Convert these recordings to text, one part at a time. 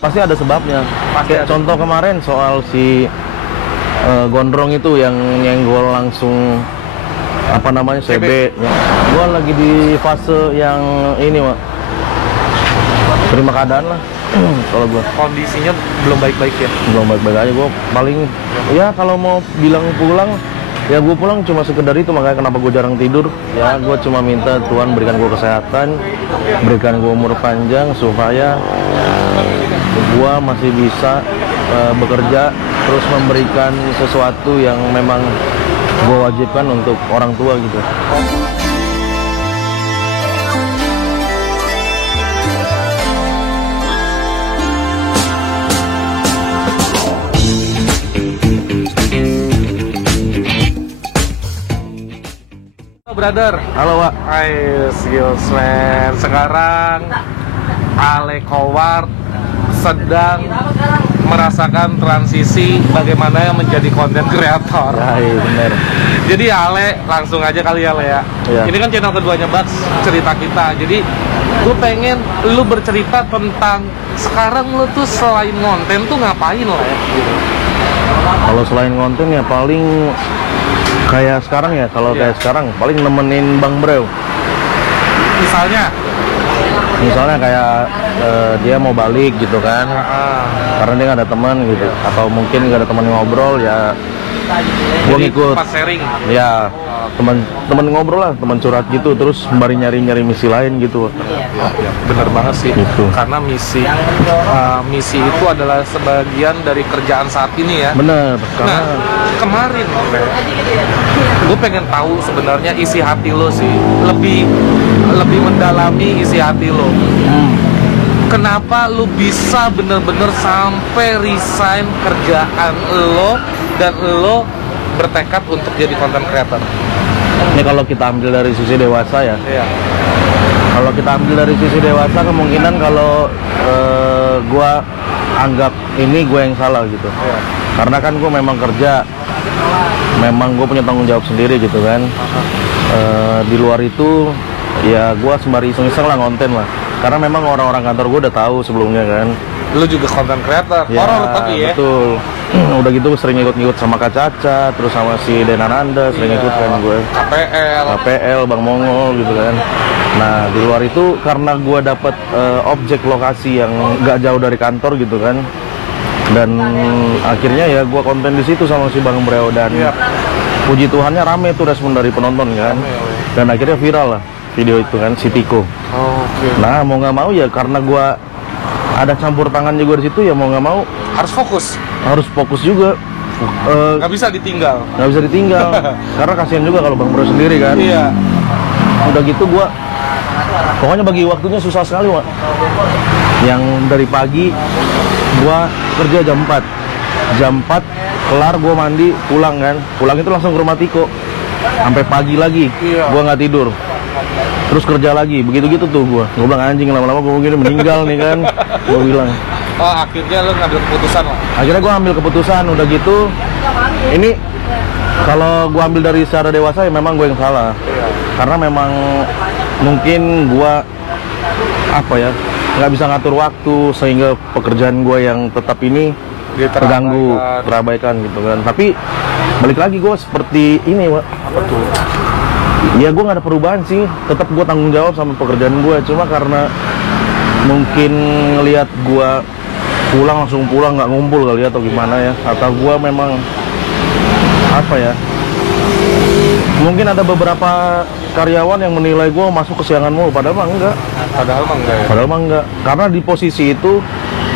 pasti ada sebabnya. Pasti Kayak ada. contoh kemarin soal si Gondrong itu yang nyenggol langsung apa namanya CB. Gua lagi di fase yang ini, Mak. Terima keadaan lah. Kalau gua Kondisinya belum baik-baik ya. belum baik-baik aja, gua paling ya kalau mau bilang pulang ya gue pulang cuma sekedar itu, makanya kenapa gue jarang tidur ya. Gue cuma minta Tuhan berikan gue kesehatan, berikan gue umur panjang supaya gue masih bisa bekerja terus memberikan sesuatu yang memang gue wajibkan untuk orang tua gitu. Brother, Halo, Wak. hai, skills man. Sekarang Ale Kowart sedang merasakan transisi bagaimana menjadi konten kreator. Ya, iya bener. Jadi Ale, langsung aja kali ya Le ya. Iya. Ini kan channel keduanya Bax, cerita kita. Jadi gue pengen lu bercerita tentang sekarang lu tuh selain konten tuh ngapain lah ya gitu. Kalau selain konten ya paling kayak sekarang ya, kalau kayak sekarang paling nemenin Bang Brew. Misalnya kayak dia mau balik gitu kan, karena dia nggak ada teman gitu, atau mungkin nggak ada teman ngobrol ya, gue Jadi ngikut. tempat sharing. Ya teman ngobrol lah, teman curhat gitu, terus sembari nyari misi lain gitu. Ya, bener banget sih. Gitu. Karena misi itu adalah sebagian dari kerjaan saat ini ya. Bener, karena Nah, kemarin gue pengen tahu sebenarnya isi hati lo sih, lebih mendalami isi hati lo. Kenapa lo bisa bener-bener sampai resign kerjaan lo dan lo bertekad untuk jadi content creator? ini kalau kita ambil dari sisi dewasa ya. Iya. Kalau kita ambil dari sisi dewasa, kemungkinan kalau gue anggap ini gue yang salah gitu. Iya. Karena kan gue memang kerja, memang gue punya tanggung jawab sendiri gitu kan. Di luar itu ya gue sembari iseng-iseng lah konten lah. Karena memang orang-orang kantor gue udah tahu sebelumnya kan. Lo juga content creator, Ya, horor tapi ya. betul. Udah gitu sering ikut-ikut sama Kak Caca, terus sama si Denananda sering ikut kan gue. KPL, Bang Mongol gitu kan. Nah di luar itu karena gue dapet objek lokasi yang gak jauh dari kantor gitu kan. Dan akhirnya ya gue konten di situ sama si Bang Breo dan puji Tuhannya rame tuh respon dari penonton kan. Dan akhirnya viral lah video itu kan, si Tiko. Oke. Nah mau nggak mau ya karena gue ada campur tangan juga di situ ya, mau nggak mau Harus fokus juga. nggak bisa ditinggal. Nggak bisa ditinggal karena kasihan juga kalau Bang Bro sendiri kan. Iya. Udah gitu gue pokoknya bagi waktunya susah sekali, Wak. Yang dari pagi gue kerja jam 4 kelar gue mandi pulang kan, pulang itu langsung ke rumah Tiko sampai pagi lagi. Gue nggak tidur, terus kerja lagi, begitu-gitu tuh gue bilang anjing, lama-lama gue mungkin meninggal nih kan. Gue bilang Akhirnya lo ngambil keputusan lah. akhirnya gue ambil keputusan. Udah gitu ini kalau gue ambil dari secara dewasa ya memang gue yang salah. Karena memang mungkin gue apa ya, nggak bisa ngatur waktu sehingga pekerjaan gue yang tetap ini terganggu, terabaikan gitu kan. Tapi balik lagi gue seperti ini, Wak. Apa tuh? Ya gue nggak ada perubahan sih, tetap gue tanggung jawab sama pekerjaan gue. Cuma karena mungkin ngelihat gue langsung pulang nggak ngumpul kali ya, atau gimana ya, atau gue memang apa ya, mungkin ada beberapa karyawan yang menilai gue masuk kesiangan mulu, padahal mah enggak. Padahal mah enggak. Karena di posisi itu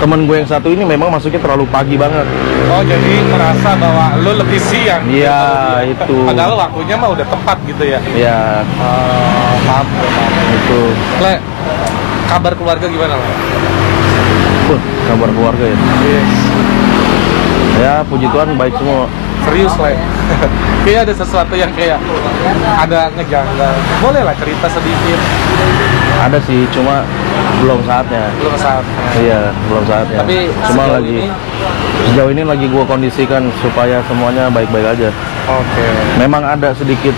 temen gue yang satu ini memang masuknya terlalu pagi banget. Oh, jadi merasa bahwa lo lebih siang. Iya, gitu. itu. Padahal waktunya mah udah tepat gitu ya. Iya. Paham. Itu. Le, kabar keluarga gimana, Le? Kabar keluarga ya. Yes. Ya, puji Tuhan baik semua. Serius, Le. Kayak ada sesuatu yang kayak ada ngejanggal. Boleh lah cerita sedikit. Ada sih, cuma belum saatnya. Belum saatnya. Iya, belum saatnya. Tapi cuma sejauh ini lagi gua kondisikan supaya semuanya baik-baik aja. Oke. Memang ada sedikit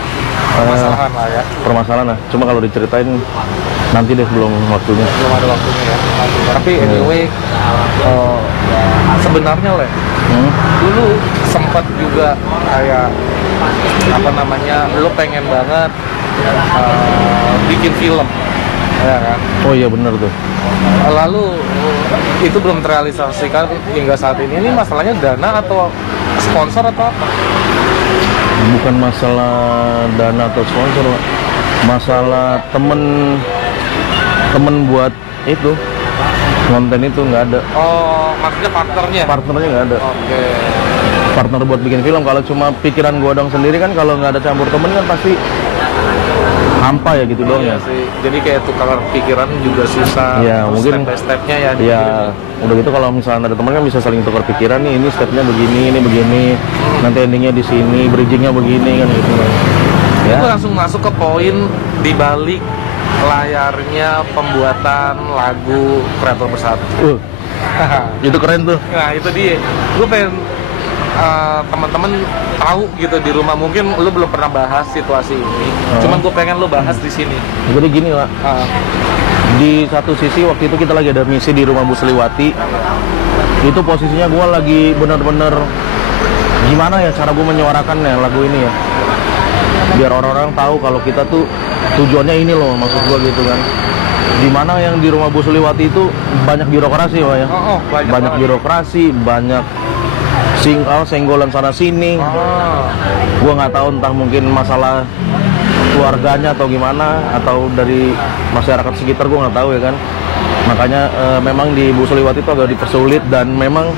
Permasalahan lah ya. permasalahan lah. Cuma kalau diceritain Nanti deh, belum waktunya. Belum ada waktunya ya. Tapi anyway, sebenarnya Le, dulu sempat juga kayak apa namanya, lu pengen banget bikin film, ya kan? Oh iya bener tuh. Lalu itu belum terrealisasikan hingga saat ini. Ini masalahnya dana atau sponsor atau apa? Bukan masalah dana atau sponsor, Pak. Masalah temen buat itu konten itu nggak ada. Oh, maksudnya partnernya? Partnernya nggak ada. Oke. Partner buat bikin film, kalau cuma pikiran gua dong sendiri kan, kalau nggak ada campur temen kan pasti hampa ya gitu doang Iya ya. sih. Jadi kayak tukar pikiran juga susah. Ya, Terus mungkin step by stepnya ya. Ya udah gitu, kalau misalnya ada teman kan bisa saling tukar pikiran nih, ini stepnya begini, ini begini, nanti endingnya di sini, bridgingnya begini kan gitu kan. Ya. Itu langsung masuk ke poin di balik layarnya pembuatan lagu Kreator Bersatu. Itu keren tuh. Nah itu dia. Gue pengen teman-teman tahu gitu di rumah, mungkin lu belum pernah bahas situasi ini. Cuman gue pengen lu bahas di sini. Jadi gini lah. Di satu sisi waktu itu kita lagi ada misi di rumah Bu Seliwati. Itu posisinya gue lagi bener-bener gimana ya cara gue menyuarakannya lagu ini ya, biar orang-orang tahu kalau kita tuh tujuannya ini loh, maksud gue gitu kan. Dimana yang di rumah Bu Suliwati itu banyak birokrasi Pak ya. Banyak birokrasi, banyak senggolan sana sini. Gue nggak tahu entah mungkin masalah keluarganya atau gimana, atau dari masyarakat sekitar, gue nggak tahu ya kan. Makanya memang di Bu Suliwati itu agak dipersulit, dan memang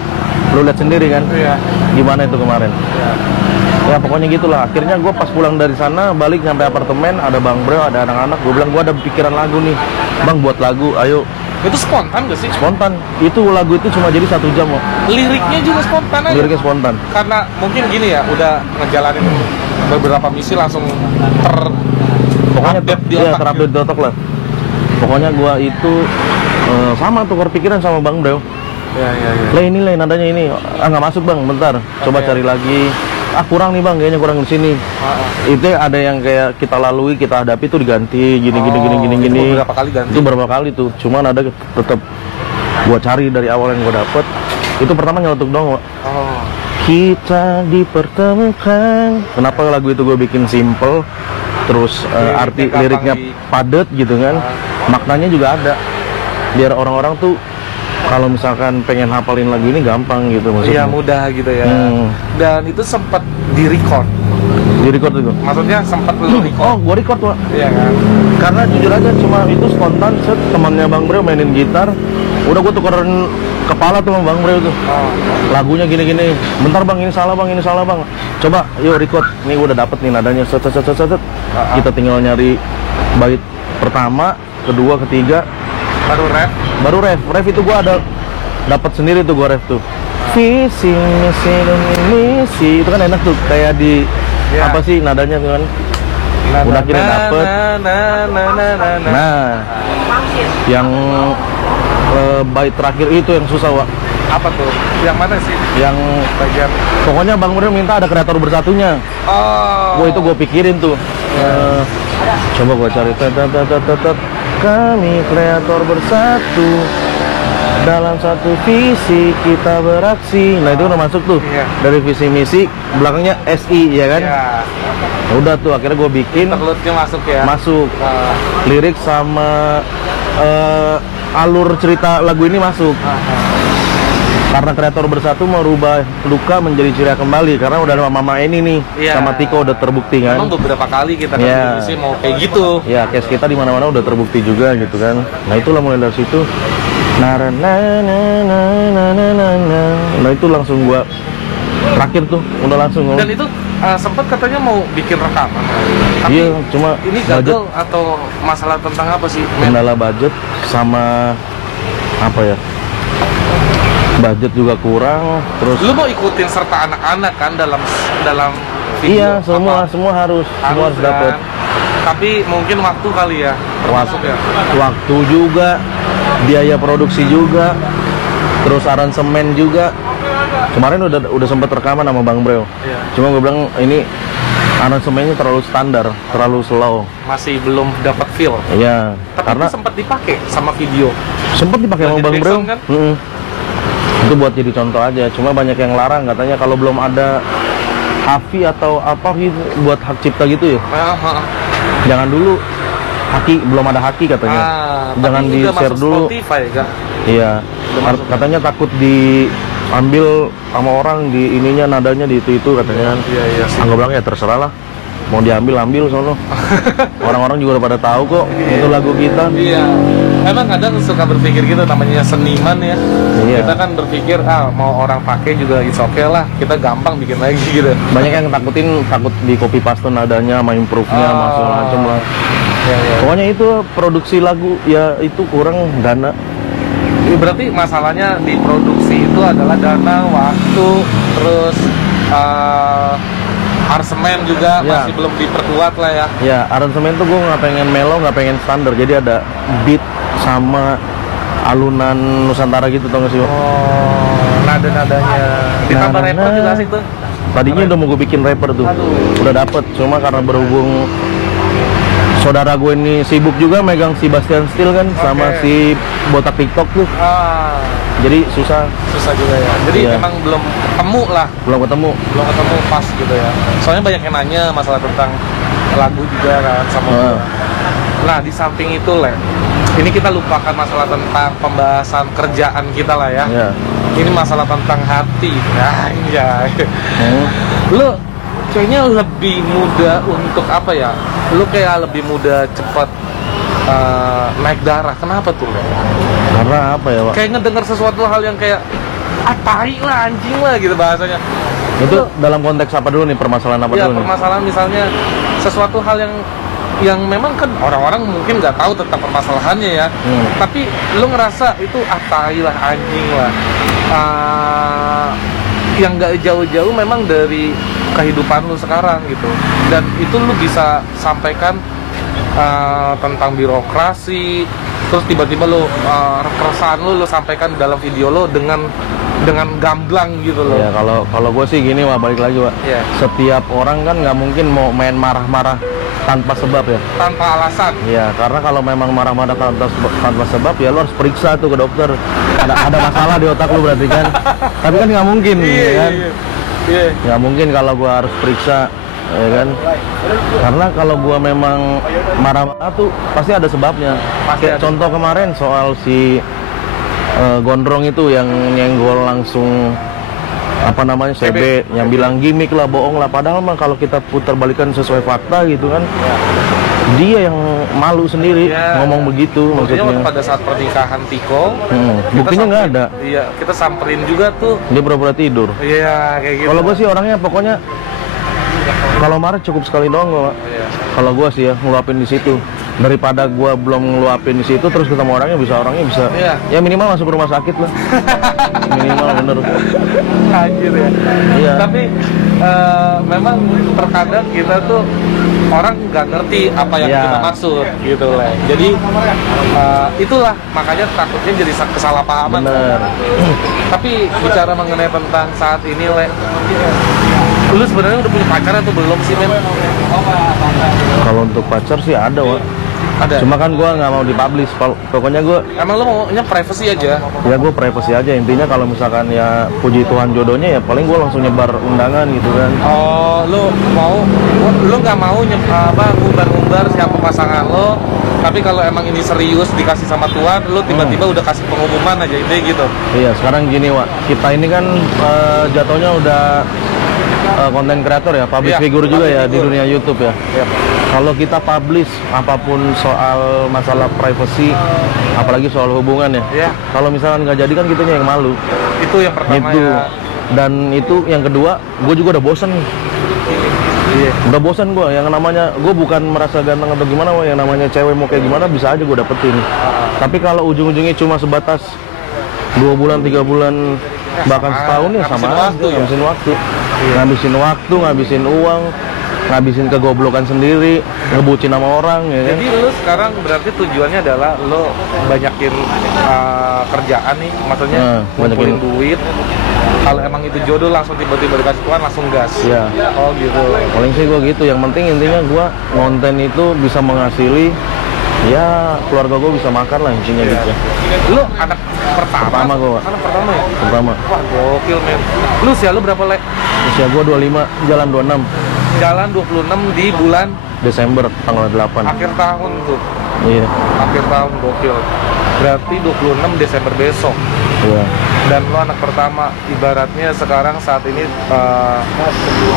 lu lihat sendiri kan gimana itu kemarin. Ya pokoknya gitulah. Akhirnya gue pas pulang dari sana, balik nyampe apartemen, ada Bang Bro, ada anak-anak. Gue bilang gue ada pikiran lagu nih, Bang, buat lagu, ayo. Itu spontan gak sih? Spontan. Itu lagu itu cuma jadi 1 jam kok. Liriknya juga spontan aja? Liriknya spontan. Karena mungkin gini ya, udah ngejalanin beberapa misi langsung pokoknya terupdate di otak lah. Pokoknya gue itu sama tukar pikiran sama Bang Bro. Ya. Lah ini lah nadanya ini. Nggak masuk Bang, bentar. Coba cari lagi. Kurang nih Bang, kayaknya kurang di sini. Itu ada yang kayak kita lalui, kita hadapi tuh diganti gini. Itu beberapa kali ganti? Itu beberapa kali tuh. Cuman ada tetap gua cari dari awal yang gua dapet. Itu pertama nyeletuk dong, Wak. Kita dipertemukan. Kenapa lagu itu gue bikin simple, terus arti liriknya padat gitu kan. Maknanya juga ada. Biar orang-orang tuh kalau misalkan pengen hafalin lagu ini gampang gitu maksudnya. Iya, mudah gitu ya. Dan itu sempat di-record. Di-record itu? Maksudnya sempat lu record? Oh, gua record, Pak. Iya kan? Karena jujur aja cuma itu spontan, temannya Bang Bro mainin gitar. Udah gua tukerin kepala tuh sama Bang Bro tuh. Lagunya gini-gini. Bentar Bang, ini salah Bang, ini salah Bang. Coba, yuk record. Nih udah dapet nih nadanya. Set. Kita tinggal nyari bait pertama, kedua, ketiga. Baru ref itu gua ada dapat sendiri tuh, gua ref tuh. Visi misi itu kan enak tuh, kayak di apa sih nadanya tuh kan. Udah kira dapet. Nah, yang bait terakhir itu yang susah, Wak. Apa tuh? Yang mana sih? Yang bagian pokoknya Bang Bro minta ada Kreator Bersatunya. Gua itu gua pikirin tuh. Coba gua cari. Kami kreator bersatu dalam satu visi kita beraksi. Nah itu udah masuk tuh dari visi misi, belakangnya SI ya kan. Udah tuh akhirnya gue bikin. Interlude-nya masuk ya. Masuk. Lirik sama alur cerita lagu ini masuk. Karena kreator bersatu merubah luka menjadi ceria kembali, karena udah ada Mama Eni nih sama Tiko udah terbukti kan. Memang beberapa kali kita sih mau kayak gitu. Ya, case kita di mana-mana udah terbukti juga gitu kan. Nah, itulah mulai dari situ. Nah, itu langsung gua terakhir tuh udah langsung. Dan itu sempat katanya mau bikin rekaman. Tapi iya, cuma ini gagal atau masalah tentang apa sih? Kendala budget sama apa ya? Budget juga kurang, terus lu mau ikutin serta anak-anak kan dalam video? Iya, semua harus dapat. Tapi mungkin waktu kali ya, termasuk ya. Waktu juga, biaya produksi juga, terus aransemen juga. Kemarin udah sempat rekaman sama Bang Bro. Cuma gue bilang ini aransemennya terlalu standar, terlalu slow. Masih belum dapat feel. Iya, Tapi karena itu sempat dipakai sama video. sempat dipakai sama Jadi Bang Bro. backsound kan? Itu buat jadi contoh aja. Cuma banyak yang larang katanya kalau belum ada HAFI atau apa gitu buat hak cipta gitu ya. Jangan dulu belum ada haki katanya. Jangan tapi di udah share masuk dulu. Spotify, Kak. Iya. Udah masuk. Katanya takut diambil sama orang di ininya nadanya di itu katanya. Iya sih. Anggap bilang ya terserah lah. Mau diambil ambil sono. Orang-orang juga udah pada tahu kok itu lagu kita. Iya. Emang kadang suka berpikir gitu, namanya seniman ya. Iya. Kita kan berpikir mau orang pakai juga it's okay lah. Kita gampang bikin lagi gitu. Banyak yang takut di copy paste nadanya, sama improve-nya, sama segala macam lah. Iya. Pokoknya itu produksi lagu ya itu kurang dana. Berarti masalahnya di produksi itu adalah dana, waktu, terus aransemen juga Ya. masih belum diperkuat lah ya. Ya, aransemen tuh gue nggak pengen mellow, nggak pengen standar. Jadi ada beat sama alunan Nusantara gitu, tau gak sih? Oh, nada-nadanya. Ditambah Nada. rapper juga sih tuh. Tadinya udah mau gue bikin rapper tuh. Aduh. Udah dapet, cuma karena berhubung saudara gue ini sibuk juga megang si Bastian Steel kan, sama si botak TikTok tuh. Jadi susah Susah juga ya. Jadi Iya. memang belum ketemu lah. belum ketemu. Belum ketemu pas gitu ya. Soalnya banyak yang nanya masalah tentang lagu juga kan sama gua. Nah, di samping itu, Le, ini kita lupakan masalah tentang pembahasan kerjaan kita lah ya. Ya. Ini masalah tentang hati. Nah, iya. Hmm. Lu kayaknya lebih mudah untuk apa ya? Lu kayak lebih mudah cepat naik darah. Kenapa tuh, Le? Karena apa ya, Pak? Kayak ngedenger sesuatu hal yang kayak tai lah, anjing lah gitu bahasanya. Itu dalam konteks apa dulu nih, permasalahan apa Ya, dulu nih? permasalahan misalnya sesuatu hal yang memang kan orang-orang mungkin nggak tahu tentang permasalahannya ya. Tapi lu ngerasa itu tai lah, anjing lah. Yang nggak jauh-jauh memang dari kehidupan lu sekarang gitu. Dan itu lu bisa sampaikan tentang birokrasi, terus tiba-tiba lu keresahan lu sampaikan dalam video lu dengan gamblang gitu loh. Ya kalau gue sih gini, Pak, balik lagi, Pak. Iya. Setiap orang kan nggak mungkin mau main marah-marah tanpa sebab ya. Tanpa alasan. Iya, karena kalau memang marah-marah tanpa sebab ya lo harus periksa tuh ke dokter. Ada masalah di otak lu berarti kan. Tapi kan nggak mungkin, ya kan? Iya. Nggak mungkin kalau gua harus periksa, ya kan? Karena kalau gua memang marah-marah tuh pasti ada sebabnya. Pasti Kayak ada. contoh kemarin soal si Gondrong itu yang nyenggol langsung apa namanya CB, yang bilang gimmick lah, bohong lah. Padahal mah kalau kita putar balikan sesuai fakta gitu kan, dia yang malu sendiri Ya. ngomong begitu Maksudnya maksudnya. pada saat pernikahan Tiko, Buktinya nggak ada. Iya, kita samperin juga tuh. Dia pura-pura tidur. Iya, kayak gitu. Kalau gue sih orangnya pokoknya kalau marah cukup sekali doang gue. Iya. Kalau gue sih ya ngeluapin di situ, daripada gue belum ngeluapin di situ terus ketemu orangnya bisa Iya. ya minimal masuk rumah sakit lah. Minimal bener. Anjir ya. Iya. Tapi memang terkadang kita tuh orang nggak ngerti apa yang Iya. kita maksud gitu lah. Jadi itulah makanya takutnya jadi kesalahpahaman. Bener. Tapi bicara mengenai tentang saat ini, Le, lu sebenarnya udah punya pacar atau belum sih, men? Kalau untuk pacar sih ada, Wak. Ada. Cuma kan gue nggak mau dipublish. Pokoknya gue Emang lu maunya privacy aja? ya gue privacy aja. Intinya kalau misalkan ya puji Tuhan jodohnya ya paling gue langsung nyebar undangan gitu kan. Oh, lu nggak mau ngumbar-ngumbar siapa pasangan lo, tapi kalau emang ini serius dikasih sama Tuhan, lu tiba-tiba udah kasih pengumuman aja intinya gitu. Iya, sekarang gini, Wak. Kita ini kan jatuhnya udah konten kreator ya, public Iya, figure juga public ya di figure. dunia YouTube ya. Iya. Kalau kita publish apapun soal masalah privacy, apalagi soal hubungan ya. Iya. Kalau misalkan nggak jadi kan kitanya yang malu. Itu yang pertama Itu. ya. Dan itu yang kedua, gue juga udah bosen. Iya. Udah bosen gue, yang namanya gue bukan merasa ganteng atau gimana, Wak. Yang namanya cewek mau kayak gimana bisa aja gue dapetin. Tapi kalau ujung-ujungnya cuma sebatas 2 bulan, 3 bulan, bahkan sama, setahun ya ngabisin sama waktu aja, ya. ngabisin waktu. Ngabisin waktu, ngabisin uang, ngabisin kegoblokan sendiri, ngebucin sama orang ya kan. Jadi lu sekarang berarti tujuannya adalah lu banyakin kerjaan nih, maksudnya Nah, ngumpulin banyakin. duit, Kalau emang itu jodoh langsung tiba-tiba dikasih Tuhan langsung gas. Iya. Oh gitu. Paling sih gue gitu, yang penting intinya gue konten itu bisa menghasili, ya keluarga gue bisa makan lah intinya gitu. Lu anak pertama Gue anak pertama ya? pertama. Wah gokil men. Lu usia lu berapa, Le? Usia gue 25, jalan 26 Jalan 26 di bulan Desember tanggal 8. akhir tahun tuh. Iya. Akhir tahun gokil. Berarti 26 Desember besok. Iya. Dan lo anak pertama, ibaratnya sekarang saat ini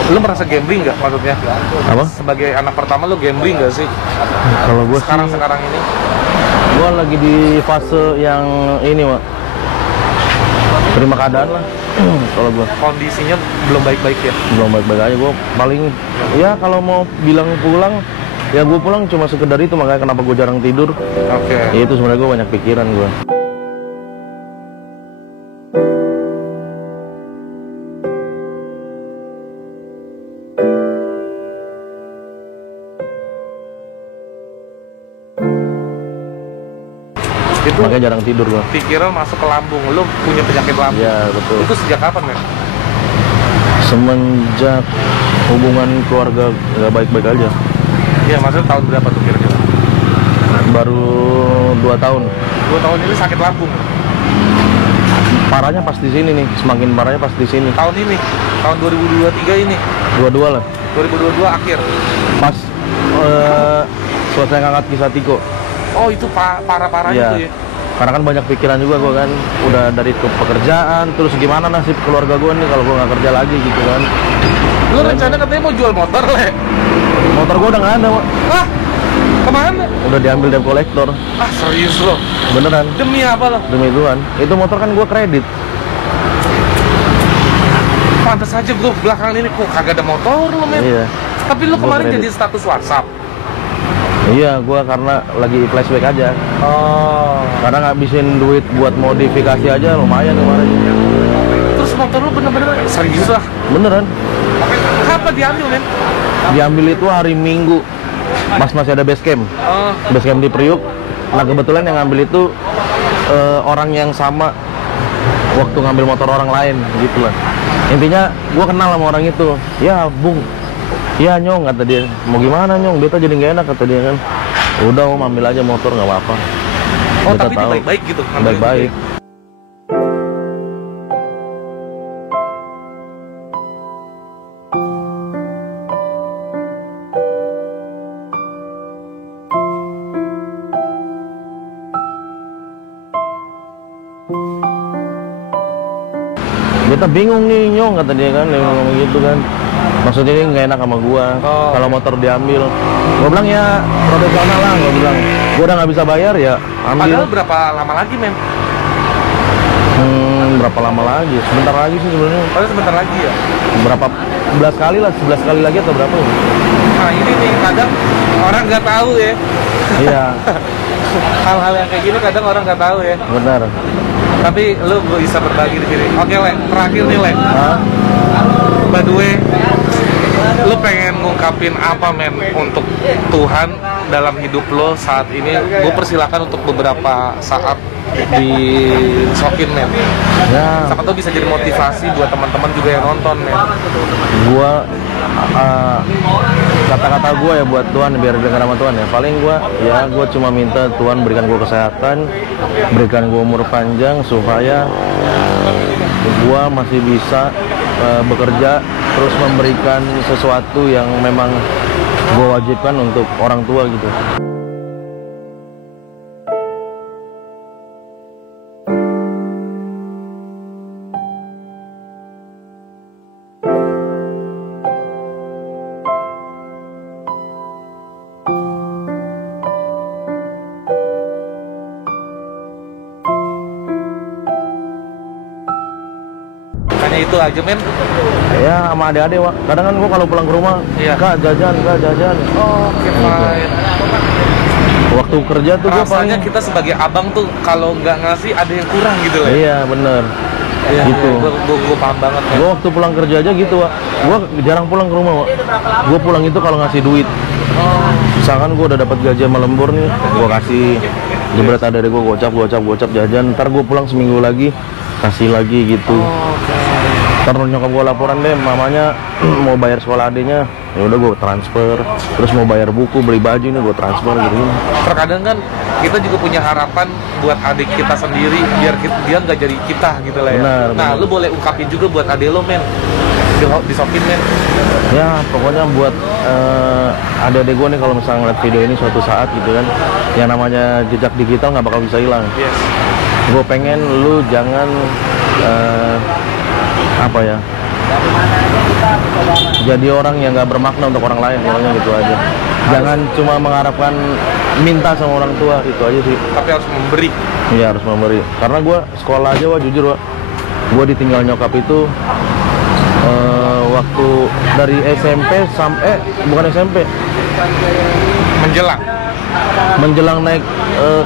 lo merasa gambling nggak maksudnya? Apa? Sebagai anak pertama lo gambling nggak sih? Kalau gue sih, Sekarang ini? gue lagi di fase yang ini, Mak. Terima keadaan lah. Kalau gue Kondisinya belum baik-baik ya? belum baik-baik aja, gue paling ya kalau mau bilang pulang, ya gue pulang cuma sekedar itu, makanya kenapa gue jarang tidur. Oke. Ya itu sebenarnya gue banyak pikiran gue. Itu Makanya jarang tidur gue. pikiran masuk ke lambung, lo punya penyakit lambung. Ya betul. Itu sejak kapan, men? Semenjak hubungan keluarga nggak baik-baik aja. Iya, maksudnya tahun berapa tuh kira-kira? Baru 2 tahun. 2 tahun ini sakit lambung. Parahnya pas di sini nih, semakin parahnya pas di sini. Tahun ini, tahun 2023 ini, Dua-dua lah. 2022 akhir. Pas selesai ngangkat kisah Tiko. Oh itu parah-parah Iya. itu ya? Karena kan banyak pikiran juga gue kan, udah dari ke pekerjaan, terus gimana nasib keluarga gue nih kalau gue nggak kerja lagi gitu kan. Lu rencana katanya mau jual motor, Le? Motor gue udah nggak ada, Mak. Hah? Kemana? Udah diambil debt collector. Ah serius lo? Beneran, Demi apa lo? demi Tuhan. Itu motor kan gue kredit. Pantes aja gue belakangan ini kok kagak ada motor lo, men. Iya. Tapi lu Gua kemarin kredit. jadi status WhatsApp. Iya, gue karena lagi flashback aja. Oh. Karena ngabisin duit buat modifikasi aja lumayan kemarin. Terus motor lu bener-bener serius lah? Beneran. Kapan diambil, men? Diambil itu hari Minggu. Masih ada base camp. Oh. Base camp di Priuk. Nah kebetulan yang ngambil itu orang yang sama waktu ngambil motor orang lain gitu lah. Intinya gue kenal sama orang itu. Ya Bung, ya Nyong kata dia. Mau gimana Nyong? Beta jadi nggak enak kata dia kan. Udah Om ambil aja motor nggak apa-apa. Oh, Beta tapi dia tahu. baik-baik gitu? ngambil Baik-baik. itu ya? Beta bingung nih Nyong kata dia kan. Dia ngomong gitu kan. Maksudnya ini nggak enak sama gua. Oh. Kalau motor diambil. Gua bilang ya profesional lah. Gua bilang gua udah nggak bisa bayar ya ambil. Padahal berapa lama lagi, men? Berapa lama lagi? Sebentar lagi sih sebenarnya. Padahal sebentar lagi ya? Berapa 11 kali lah, 11 kali lagi atau berapa ya? Nah ini nih, kadang orang nggak tahu ya. Iya, Hal-hal yang kayak gini kadang orang nggak tahu ya. benar. Tapi lu bisa berbagi di sini. Oke, Le. Terakhir nih, Le. Hah? By the way, lu pengen ngungkapin apa, men, untuk Tuhan dalam hidup lo saat ini? Gue persilakan untuk beberapa saat disokin, men. Ya, Siapa tuh bisa jadi motivasi buat teman-teman juga yang nonton, men. gua kata-kata gua ya buat Tuhan biar dengar sama Tuhan ya. Paling gua cuma minta Tuhan berikan gua kesehatan, berikan gua umur panjang supaya gua masih bisa bekerja terus memberikan sesuatu yang memang gua wajibkan untuk orang tua gitu. Hanya itu aja, men. Ya sama adik-adik, Wak. Kadang kan gua kalau pulang ke rumah, Iya. Kak jajan. Oke, fine. Waktu kerja tuh gua Rasanya paling kita sebagai abang tuh kalau nggak ngasih ada yang kurang gitu, Le. iya bener. Iya, gitu. Gue paham banget, men. Gue waktu pulang kerja aja gitu, Wak. Gue jarang pulang ke rumah, Wak. Gue pulang itu kalau ngasih duit. Misalkan gue udah dapat gaji sama lembur nih, gue kasih jebret ada dari gue gocap jajan. Ntar gue pulang seminggu lagi kasih lagi gitu. Oke. Terus nyokap gue laporan deh, mamanya mau bayar sekolah adiknya, ya udah gue transfer. Terus mau bayar buku, beli baju nih gue transfer gitu. Terkadang kan kita juga punya harapan buat adik kita sendiri biar dia nggak jadi kita gitu lah ya. Benar, Nah, benar. lu boleh ungkapin juga buat adik lo, men. Disokin, men. Ya pokoknya buat adik-adik gue nih kalau misalnya ngeliat video ini suatu saat gitu kan, yang namanya jejak digital nggak bakal bisa hilang. Yes. Gue pengen lu jangan apa ya, jadi orang yang nggak bermakna untuk orang lain, pokoknya gitu aja. Jangan cuma mengharapkan minta sama orang tua, itu aja sih. Tapi harus memberi. Iya harus memberi. Karena gue sekolah aja, jujur gue ditinggal nyokap itu waktu dari SMP sampai bukan SMP, menjelang naik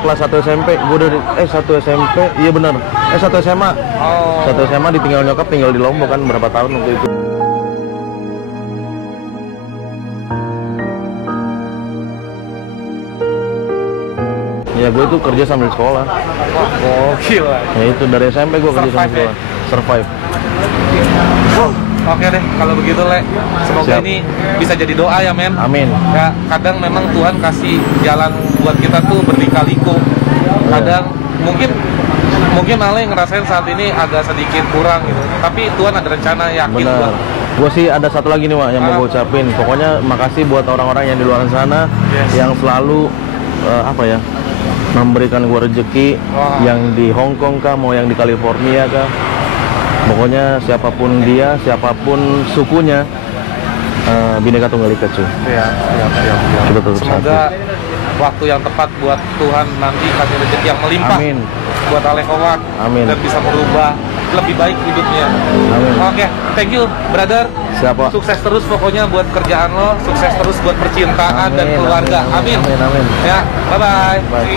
kelas 1 SMP, gue dari 1 SMP, iya bener, 1 SMA. Oh. 1 SMA ditinggal nyokap, tinggal di Lombok kan berapa tahun waktu itu. Ya gue itu kerja sambil sekolah. Wah, gokil lah. Ya itu dari SMP gue kerja sambil Survive, sekolah. Survive. Oke deh, kalau begitu Le, semoga Siap. ini bisa jadi doa ya, men. Amin. Ya, kadang memang Tuhan kasih jalan buat kita tuh berlika-liku. Kadang mungkin Ale ngerasain saat ini agak sedikit kurang gitu. Tapi Tuhan ada rencana, yakin Benar. gua. Gue sih ada satu lagi nih Mak yang mau gue ucapin. Pokoknya makasih buat orang-orang yang di luar sana yang selalu memberikan gue rezeki, Wah. yang di Hong Kong kah, mau yang di California kah. Pokoknya siapapun dia, siapapun sukunya, Bhinneka Tunggal Ika cuy. Iya. Kita tetap Semoga waktu yang tepat buat Tuhan nanti kasih rezeki yang melimpah. Amin. Buat Ale Howard. Amin. Dan bisa merubah lebih baik hidupnya. Amin. Oke, thank you, brother. Siapa? Sukses terus pokoknya buat kerjaan lo, sukses terus buat percintaan dan Amin, keluarga. amin, Amin. amin, amin. Ya, bye-bye. Bye.